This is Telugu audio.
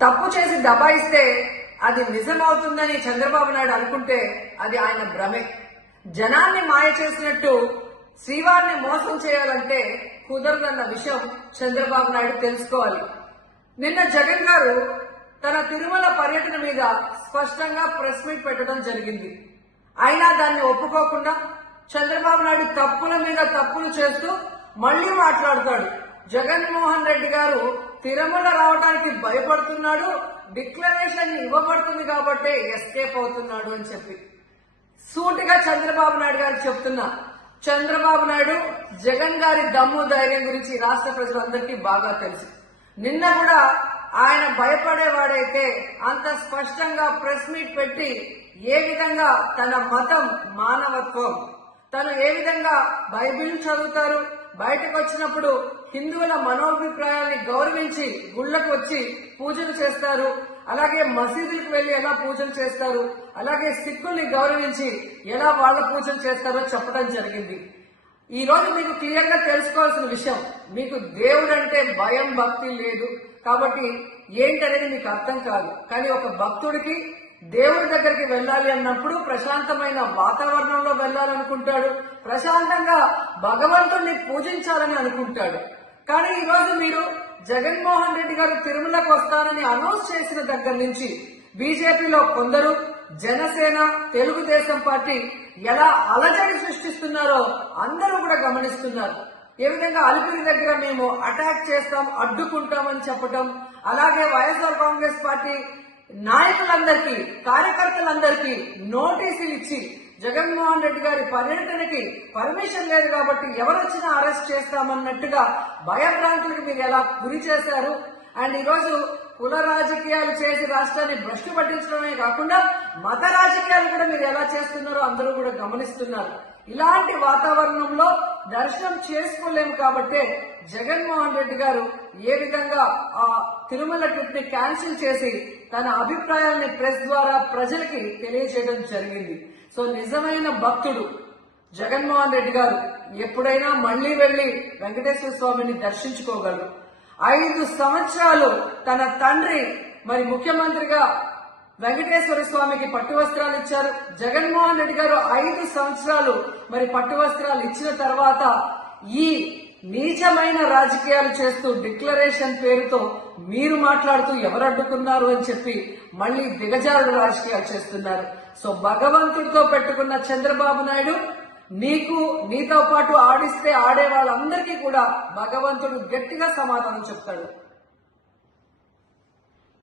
తప్పు చేసి దబాయిస్తే అది నిజమవుతుందని చంద్రబాబు నాయుడు అనుకుంటే అది ఆయన భ్రమే. జనాన్ని మాయ చేసినట్టు శ్రీవారిని మోసం చేయాలంటే కుదరదన్న విషయం చంద్రబాబు నాయుడు తెలుసుకోవాలి. నిన్న జగన్ గారు తన తిరుమల పర్యటన మీద స్పష్టంగా ప్రెస్ మీట్ పెట్టడం జరిగింది. అయినా దాన్ని ఒప్పుకోకుండా చంద్రబాబు నాయుడు తప్పుల మీద తప్పులు చేస్తూ మళ్లీ మాట్లాడతాడు. జగన్మోహన్ రెడ్డి గారు తిరుమల రావడానికి భయపడుతున్నాడు, డిక్లరేషన్ ఇవ్వబడుతుంది కాబట్టి ఎస్కేప్ అవుతున్నాడు అని చెప్పి సూటిగా చంద్రబాబు నాయుడు గారికి చెప్తున్నా. చంద్రబాబు నాయుడు జగన్ గారి దమ్ము ధైర్యం గురించి రాష్ట్ర ప్రజలందరికీ బాగా తెలుసు. నిన్న కూడా ఆయన భయపడేవాడైతే అంత స్పష్టంగా ప్రెస్ మీట్ పెట్టి ఏ విధంగా తన మతం మానవత్వం, తను ఏ విధంగా బైబిల్ చదువుతారు, బయటకు వచ్చినప్పుడు హిందువుల మనోభిప్రాయాల్ని గౌరవించి గుళ్లకు వచ్చి పూజలు చేస్తారు, అలాగే మసీదులకు వెళ్లి ఎలా పూజలు చేస్తారు, అలాగే సిక్కుల్ని గౌరవించి ఎలా వాళ్ళ పూజలు చేస్తారో చెప్పడం జరిగింది. ఈ రోజు మీకు క్లియర్ గా తెలుసుకోవాల్సిన విషయం, మీకు దేవుడంటే భయం భక్తి లేదు కాబట్టి ఏంటనేది మీకు అర్థం కాదు. కానీ ఒక భక్తుడికి దేవుడి దగ్గరికి వెళ్ళాలి అన్నప్పుడు ప్రశాంతమైన వాతావరణంలో వెళ్ళాలనుకుంటాడు, ప్రశాంతంగా భగవంతుడిని పూజించాలని అనుకుంటాడు. కానీ ఈ రోజు మీరు జగన్మోహన్ రెడ్డి గారు తిరుమలకు వస్తారని అనౌన్స్ చేసిన దగ్గర నుంచి బీజేపీలో కొందరు, జనసేన, తెలుగుదేశం పార్టీ ఎలా అలజడి సృష్టిస్తున్నారో అందరూ కూడా గమనిస్తున్నారు. ఏ విధంగా అలిపిరి దగ్గర మేము అటాక్ చేస్తాం, అడ్డుకుంటామని చెప్పటం, అలాగే వైఎస్ఆర్ కాంగ్రెస్ పార్టీ నాయకులందరికీ, కార్యకర్తలందరికీ నోటీసులు ఇచ్చి జగన్మోహన్ రెడ్డి గారి పర్యటనకి పర్మిషన్ లేదు కాబట్టి ఎవరొచ్చినా అరెస్ట్ చేస్తామన్నట్టుగా భయభ్రాంతులకు మీరు ఎలా గురి చేశారు. అండ్ ఈ రోజు కుల రాజకీయాలు చేసి రాష్ట్రాన్ని భ్రష్టు పట్టించడమే కాకుండా మత రాజకీయాలు కూడా మీరు ఎలా చేస్తున్నారో అందరూ కూడా గమనిస్తున్నారు. ఇలాంటి వాతావరణంలో దర్శనం చేసుకోలేము కాబట్టే జగన్మోహన్ రెడ్డి గారు ఏ విధంగా ఆ తిరుమల ట్రిప్ ని క్యాన్సిల్ చేసి తన అభిప్రాయాల్ని ప్రెస్ ద్వారా ప్రజలకి తెలియజేయడం జరిగింది. సో నిజమైన భక్తుడు జగన్మోహన్ రెడ్డి గారు ఎప్పుడైనా మళ్లీ వెళ్లి వెంకటేశ్వర స్వామిని దర్శించుకోగలరు. 5 సంవత్సరాలు తన తండ్రి మరి ముఖ్యమంత్రిగా వెంకటేశ్వర స్వామికి పట్టు వస్త్రాలు ఇచ్చారు. జగన్మోహన్ రెడ్డి గారు 5 సంవత్సరాలు మరి పట్టు వస్త్రాలు ఇచ్చిన తర్వాత ఈ నీచమైన రాజకీయాలు చేస్తూ డిక్లరేషన్ పేరుతో మీరు మాట్లాడుతూ ఎవరు అడ్డుకున్నారు అని చెప్పి మళ్లీ దిగజారుడు రాజకీయాలు చేస్తున్నారు. సో భగవంతుడితో పెట్టుకున్న చంద్రబాబు నాయుడు నీతో పాటు ఆడిస్తే ఆడే వాళ్ళందరికీ కూడా భగవంతుడు గట్టిగా సమాధానం చెప్తాడు.